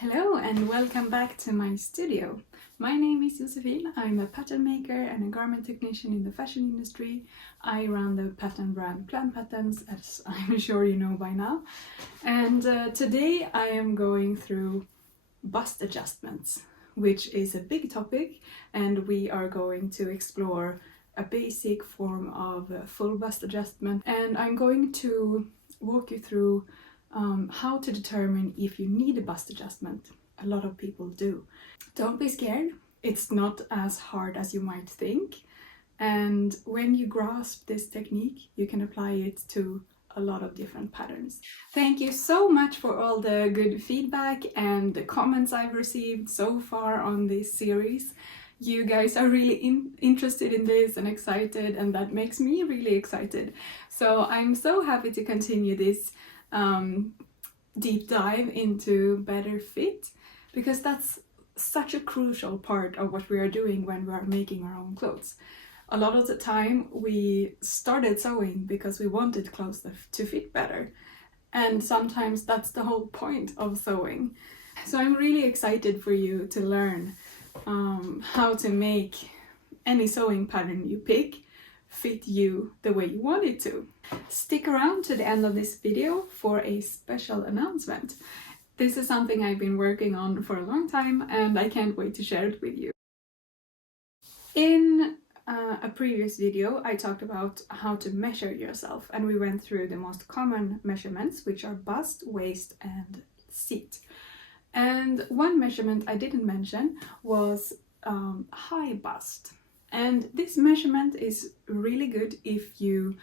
Hello and welcome back to my studio. My name is Josephine. I'm a pattern maker and a garment technician in the fashion industry. I run the pattern brand Plan Patterns, as I'm sure you know by now. And today I am going through bust adjustments, which is a big topic, and we are going to explore a basic form of full bust adjustment, and I'm going to walk you through how to determine if you need a bust adjustment. A lot of people do. Don't be scared, it's not as hard as you might think, and when you grasp this technique you can apply it to a lot of different patterns. Thank you so much for all the good feedback and the comments I've received so far on this series. You guys are really interested in this and excited, and that makes me really excited. So I'm so happy to continue this deep dive into better fit, because that's such a crucial part of what we are doing when we are making our own clothes. A lot of the time we started sewing because we wanted clothes to fit better, and sometimes that's the whole point of sewing. So I'm really excited for you to learn how to make any sewing pattern you pick fit you the way you want it to. Stick around to the end of this video for a special announcement. This is something I've been working on for a long time and I can't wait to share it with you. In a previous video I talked about how to measure yourself, and we went through the most common measurements, which are bust, waist and seat. And one measurement I didn't mention was high bust. And this measurement is really good if you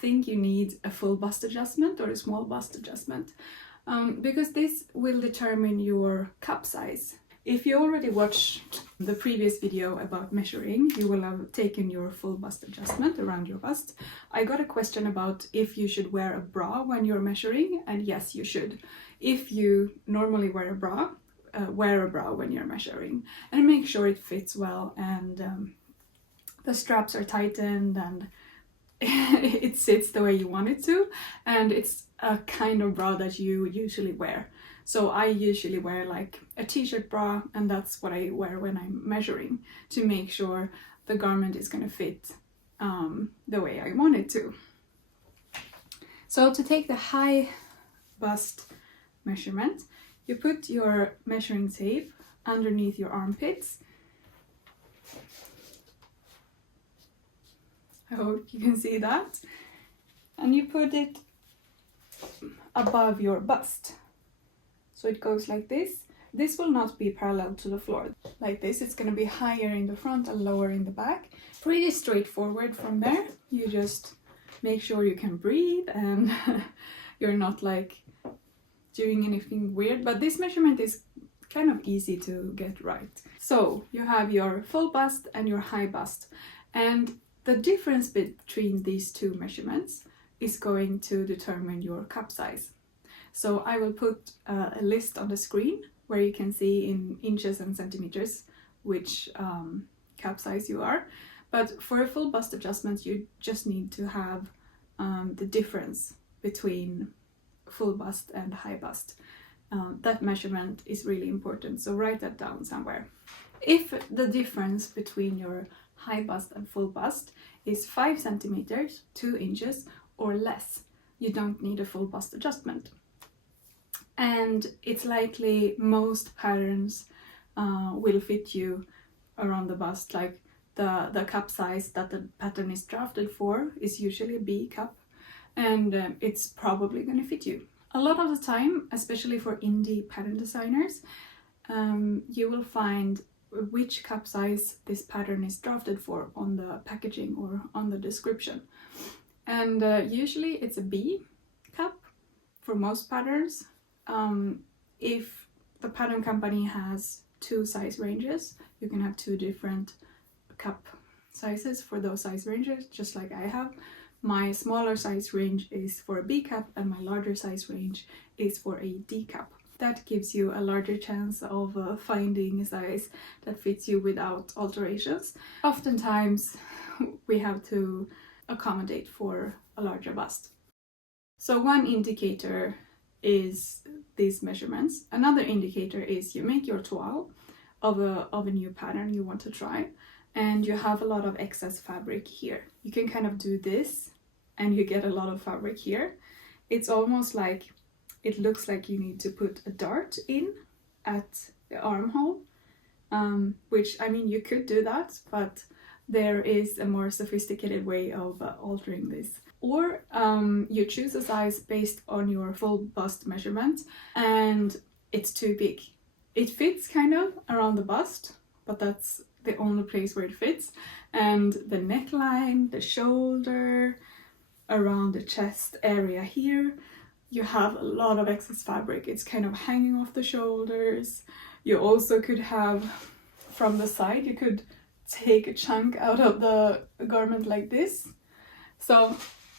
think you need a full bust adjustment or a small bust adjustment, because this will determine your cup size. If you already watched the previous video about measuring, you will have taken your full bust adjustment around your bust. I got a question about if you should wear a bra when you're measuring, and yes, you should. If you normally wear a bra when you're measuring, and make sure it fits well and the straps are tightened and it sits the way you want it to, and it's a kind of bra that you usually wear. So I usually wear like a t-shirt bra, and that's what I wear when I'm measuring, to make sure the garment is going to fit the way I want it to. So to take the high bust measurement, you put your measuring tape underneath your armpits. I hope you can see that. And you put it above your bust. So it goes like this. This will not be parallel to the floor. Like this, it's going to be higher in the front and lower in the back. Pretty straightforward from there. You just make sure you can breathe and you're not like doing anything weird. But this measurement is kind of easy to get right. So you have your full bust and your high bust. And the difference between these two measurements is going to determine your cup size. So I will put a list on the screen where you can see in inches and centimeters which cup size you are. But for a full bust adjustment you just need to have the difference between full bust and high bust. That measurement is really important, so write that down somewhere. If the difference between your high bust and full bust is 5 centimeters, 2 inches or less, you don't need a full bust adjustment. And it's likely most patterns will fit you around the bust. Like the cup size that the pattern is drafted for is usually a B cup, and it's probably going to fit you. A lot of the time, especially for indie pattern designers, you will find which cup size this pattern is drafted for on the packaging or on the description. And usually it's a B cup for most patterns. If the pattern company has 2 size ranges, you can have 2 different cup sizes for those size ranges, just like I have. My smaller size range is for a B cup and my larger size range is for a D cup. That gives you a larger chance of finding a size that fits you without alterations. Oftentimes we have to accommodate for a larger bust. So one indicator is these measurements. Another indicator is you make your toile of a new pattern you want to try, and you have a lot of excess fabric here. You can kind of do this and you get a lot of fabric here. It's almost like, it looks like you need to put a dart in at the armhole, which, I mean, you could do that, but there is a more sophisticated way of altering this. Or you choose a size based on your full bust measurement and it's too big. It fits kind of around the bust, but that's the only place where it fits. And the neckline, the shoulder, around the chest area here, you have a lot of excess fabric. It's kind of hanging off the shoulders. You also could have, from the side, you could take a chunk out of the garment like this. So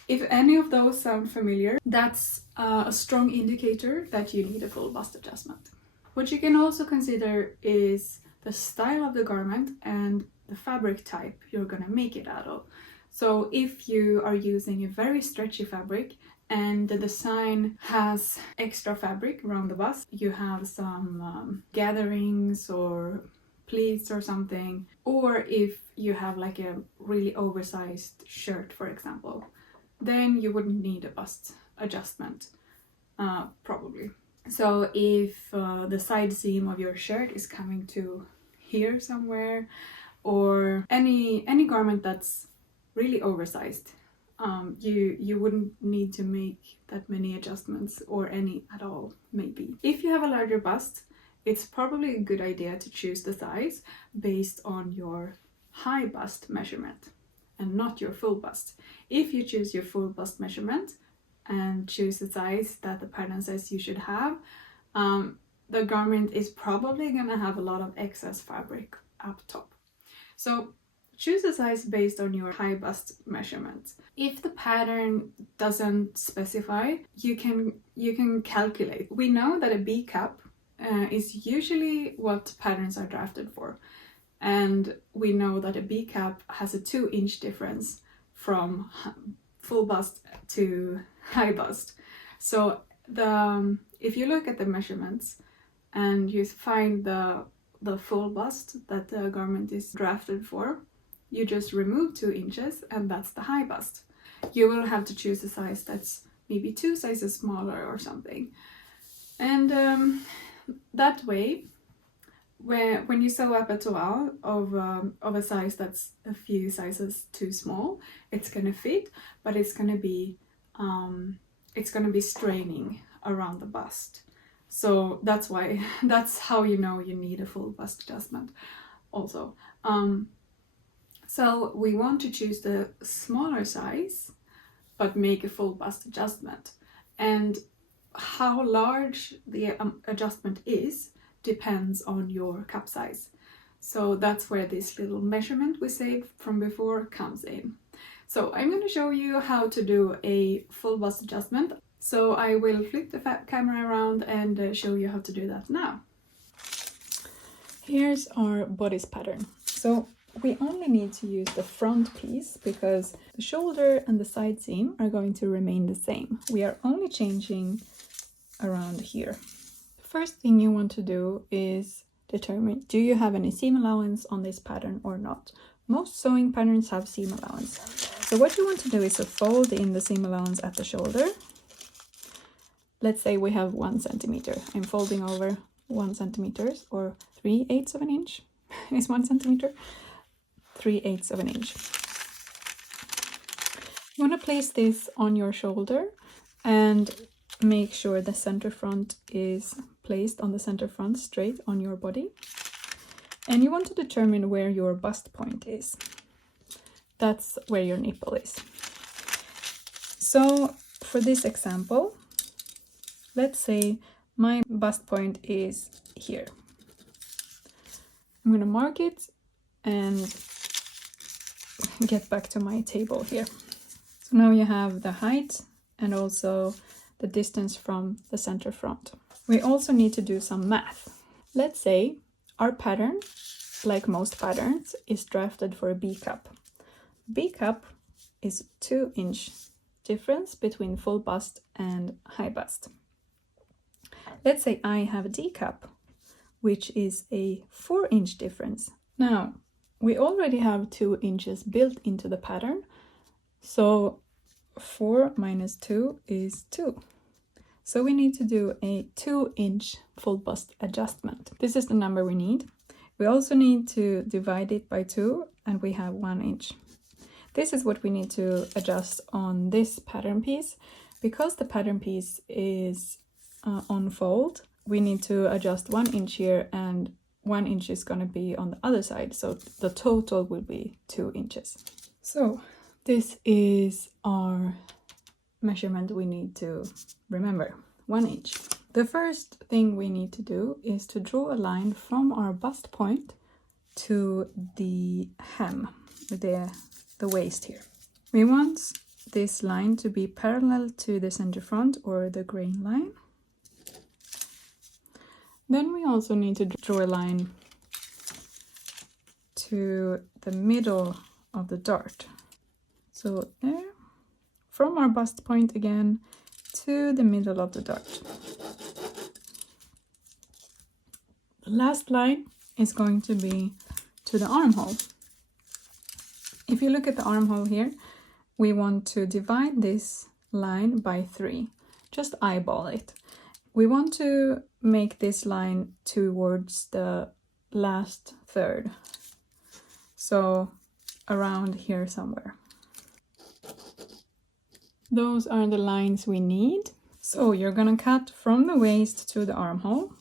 if any of those sound familiar, that's a strong indicator that you need a full bust adjustment. What you can also consider is the style of the garment and the fabric type you're gonna make it out of. So if you are using a very stretchy fabric and the design has extra fabric around the bust, you have some gatherings or pleats or something, or if you have like a really oversized shirt, for example, then you wouldn't need a bust adjustment, probably. So if the side seam of your shirt is coming to here somewhere, or any garment that's really oversized, you wouldn't need to make that many adjustments, or any at all, maybe. If you have a larger bust, it's probably a good idea to choose the size based on your high bust measurement and not your full bust. If you choose your full bust measurement and choose the size that the pattern says you should have, the garment is probably gonna have a lot of excess fabric up top. So choose a size based on your high bust measurement. If the pattern doesn't specify, you can calculate. We know that a B cup is usually what patterns are drafted for. And we know that a B cup has a 2-inch difference from full bust to high bust. So if you look at the measurements and you find the full bust that the garment is drafted for, you just remove 2 inches and that's the high bust. You will have to choose a size that's maybe 2 sizes smaller or something. And that way, when you sew up a toile of a size that's a few sizes too small, it's gonna fit, but it's gonna be straining around the bust. So that's how you know you need a full bust adjustment also. So we want to choose the smaller size, but make a full bust adjustment. And how large the adjustment is depends on your cup size. So that's where this little measurement we saved from before comes in. So I'm going to show you how to do a full bust adjustment. So I will flip the camera around and show you how to do that now. Here's our bodice pattern. So we only need to use the front piece because the shoulder and the side seam are going to remain the same. We are only changing around here. The first thing you want to do is determine, do you have any seam allowance on this pattern or not? Most sewing patterns have seam allowance. So what you want to do is to fold in the seam allowance at the shoulder. Let's say we have 1 centimeter. I'm folding over 1 centimeter, or 3/8 of an inch is 1 centimeter. 3/8 of an inch. You want to place this on your shoulder and make sure the center front is placed on the center front straight on your body. And you want to determine where your bust point is. That's where your nipple is. So for this example, let's say my bust point is here. I'm going to mark it and get back to my table here. So now you have the height and also the distance from the center front. We also need to do some math. Let's say our pattern, like most patterns, is drafted for a B cup. B cup is 2-inch difference between full bust and high bust. Let's say I have a D cup, which is a 4-inch difference. Now, we already have 2 inches built into the pattern, so 4 minus 2 is 2. So we need to do a 2-inch full bust adjustment. This is the number we need. We also need to divide it by 2, and we have 1 inch. This is what we need to adjust on this pattern piece. Because the pattern piece is on fold, we need to adjust 1 inch here, and 1 inch is going to be on the other side, so the total will be 2 inches. So this is our measurement we need to remember, 1 inch. The first thing we need to do is to draw a line from our bust point to the hem, the waist here. We want this line to be parallel to the center front, or the grain line. Then we also need to draw a line to the middle of the dart. So there, from our bust point again to the middle of the dart. The last line is going to be to the armhole. If you look at the armhole here, we want to divide this line by 3. Just eyeball it. We want to make this line towards the last third. So around here somewhere. Those are the lines we need. So you're gonna cut from the waist to the armhole,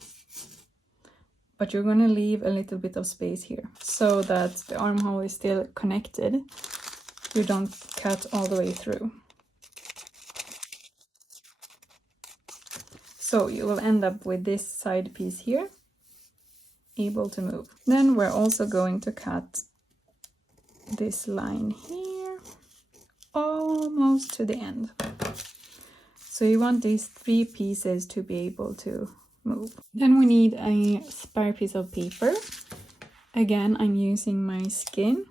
but you're gonna leave a little bit of space here so that the armhole is still connected. You don't cut all the way through. So you will end up with this side piece here, able to move. Then we're also going to cut this line here, almost to the end. So you want these 3 pieces to be able to move. Then we need a spare piece of paper. Again, I'm using my skin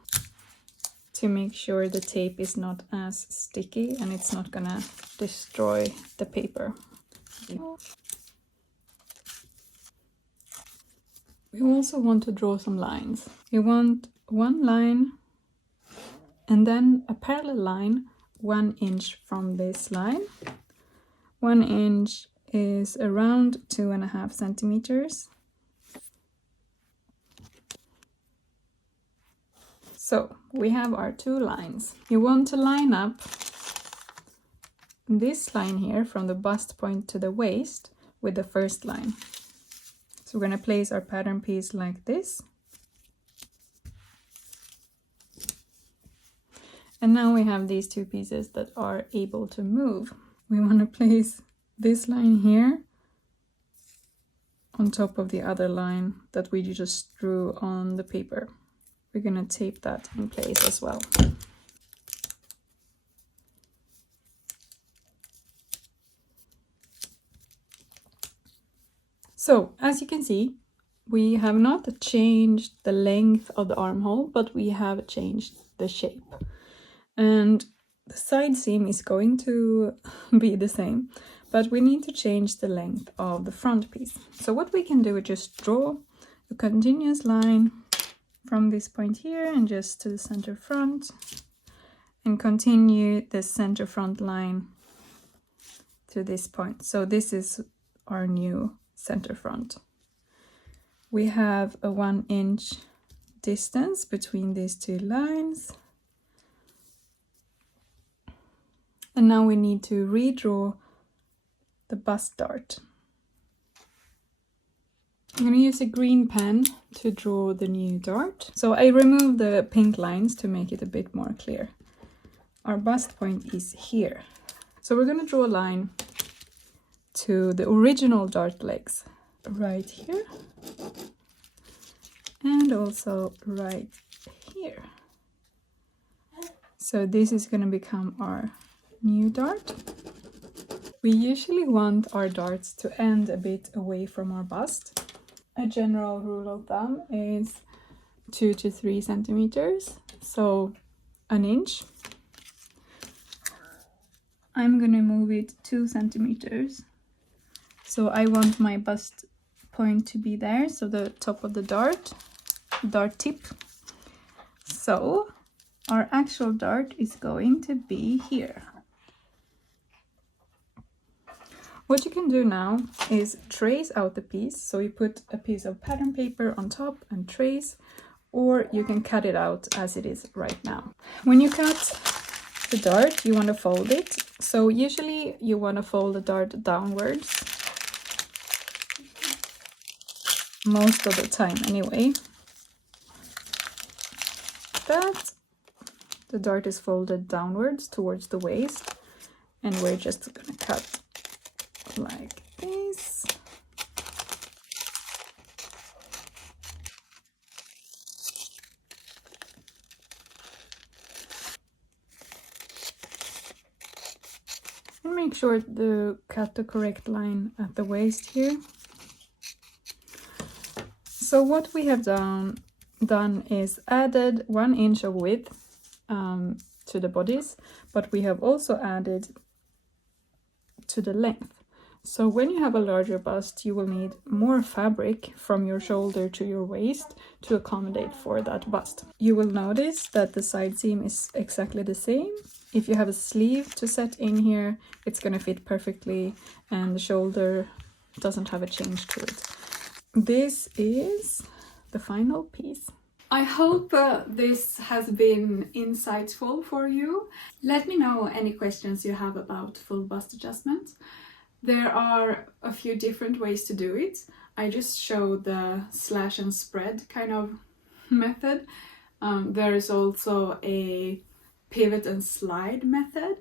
to make sure the tape is not as sticky and it's not gonna destroy the paper. We also want to draw some lines. We want 1 line and then a parallel line 1 inch from this line. 1 inch is around 2.5 centimeters. So we have our 2 lines. You want to line up this line here from the bust point to the waist with the first line. So we're going to place our pattern piece like this. And now we have these 2 pieces that are able to move. We want to place this line here on top of the other line that we just drew on the paper. We're going to tape that in place as well. So, as you can see, we have not changed the length of the armhole, but we have changed the shape. And the side seam is going to be the same, but we need to change the length of the front piece. So what we can do is just draw a continuous line from this point here and just to the center front, and continue the center front line to this point. So this is our new center front. We have a 1 inch distance between these 2 lines. And now we need to redraw the bust dart. I'm going to use a green pen to draw the new dart. So I removed the pink lines to make it a bit more clear. Our bust point is here. So we're going to draw a line to the original dart legs right here and also right here. So this is going to become our new dart. We usually want our darts to end a bit away from our bust. A general rule of thumb is 2 to 3 centimeters, so 1 inch. I'm gonna move it 2 centimeters So I want my bust point to be there, so the top of the dart tip. So our actual dart is going to be here. What you can do now is trace out the piece. So you put a piece of pattern paper on top and trace, or you can cut it out as it is right now. When you cut the dart, you want to fold it. So usually you want to fold the dart downwards. Most of the time anyway. But the dart is folded downwards towards the waist, and we're just gonna cut like this. And make sure to cut the correct line at the waist here. So what we have done is added 1 inch of width to the bodice, but we have also added to the length. So when you have a larger bust, you will need more fabric from your shoulder to your waist to accommodate for that bust. You will notice that the side seam is exactly the same. If you have a sleeve to set in here, it's going to fit perfectly, and the shoulder doesn't have a change to it. This is the final piece. I hope this has been insightful for you. Let me know any questions you have about full bust adjustment. There are a few different ways to do it. I just showed the slash and spread kind of method. There is also a pivot and slide method,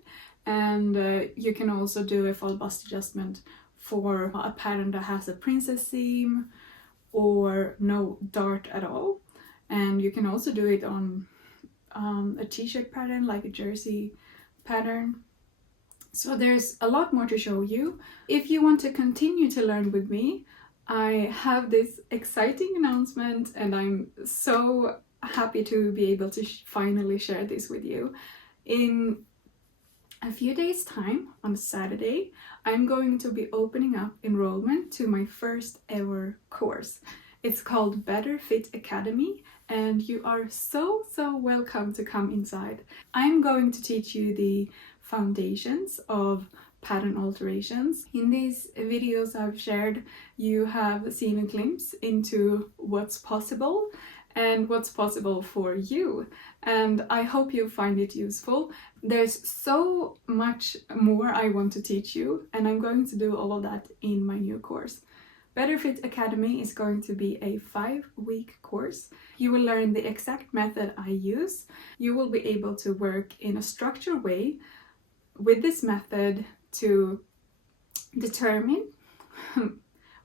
and you can also do a full bust adjustment for a pattern that has a princess seam or no dart at all. And you can also do it on a t-shirt pattern, like a jersey pattern. So there's a lot more to show you. If you want to continue to learn with me, I have this exciting announcement, and I'm so happy to be able to finally share this with you. In a few days' time, on Saturday, I'm going to be opening up enrollment to my first ever course. It's called Better Fit Academy, and you are so welcome to come inside. I'm going to teach you the foundations of pattern alterations. In these videos I've shared, you have seen a glimpse into what's possible and what's possible for you, and I hope you find it useful. There's so much more I want to teach you, and I'm going to do all of that in my new course. Better Fit Academy is going to be a 5-week course. You will learn the exact method I use. You will be able to work in a structured way with this method to determine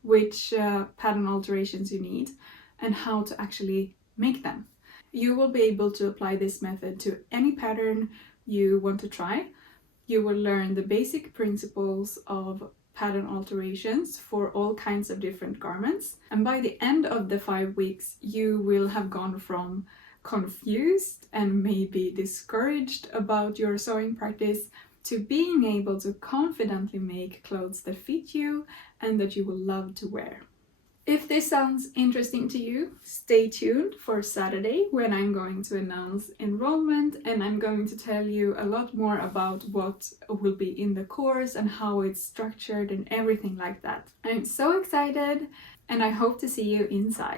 which pattern alterations you need and how to actually make them. You will be able to apply this method to any pattern you want to try. You will learn the basic principles of pattern alterations for all kinds of different garments. And by the end of the 5 weeks, you will have gone from confused and maybe discouraged about your sewing practice to being able to confidently make clothes that fit you and that you will love to wear. If this sounds interesting to you, stay tuned for Saturday, when I'm going to announce enrollment, and I'm going to tell you a lot more about what will be in the course and how it's structured and everything like that. I'm so excited, and I hope to see you inside.